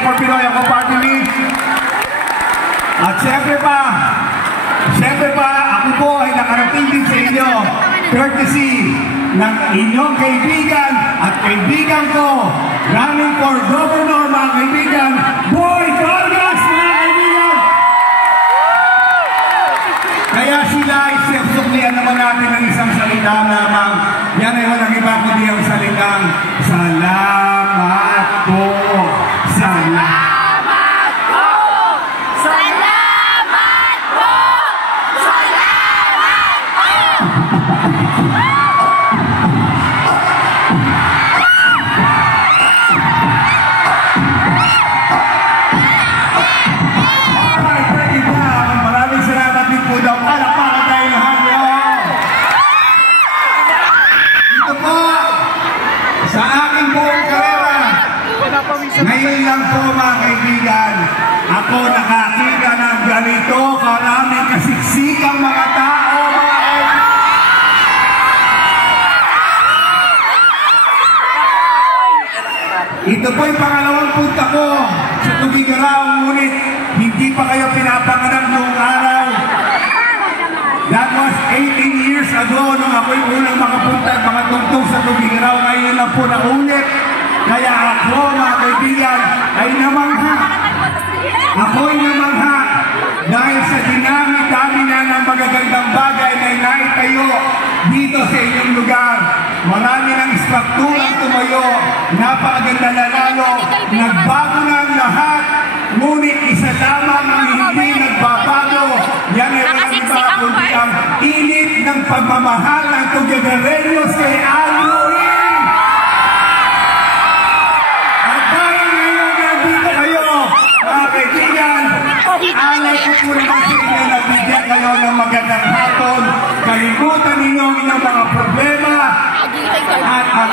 for Pinoy ako party list. At syempre pa, ako po ay nakarating din sa inyo courtesy ng inyong kaibigan at kaibigan ko, running for governor, mga kaibigan, Boy Vargas, mga kaibigan! Kaya sila ay suklian naman natin ng isang salita lamang. Yan ay walang iba kundi ang salitang salamat po. Salamat po! Salamat po! Salamat po! Alright, thank you po. Maraming salamat din po daw. Palakpakan tayo lahat. Ito po, sa aking buong karera, ngayon lang po mga kaibigan, ako nakakita ng ganito karaming kasiksikang mga tao, mga kaibigan. Ito po yung pangalawang punta ko sa Tugigaraw, ngunit hindi pa kayo pinapanganak noong araw. That was 18 years ago nung ako yung unang makapunta at mga tungtong sa Tugigaraw. Ngayon lang po naulit. Kaya ako, mga kaibigan, ay namangha. Ako'y namangha dahil sa dinami-dami na ng magagandang bagay na inaitayo dito sa inyong lugar. Marami ng strukturang tumayo, napakaganda na lalo, nagbago na ang lahat, ngunit isa lamang ang hindi nagbabago. Yan ay walang iba kundi ang init ng pagmamahal ng Tugigareños kay Alroy. At dahil ngayon nandito kayo, mga kaibigan, alay ko po naman sa inyo na bigyan kayo ng magandang hapon. Kalimutan ninyo ang inyong mga problema at ang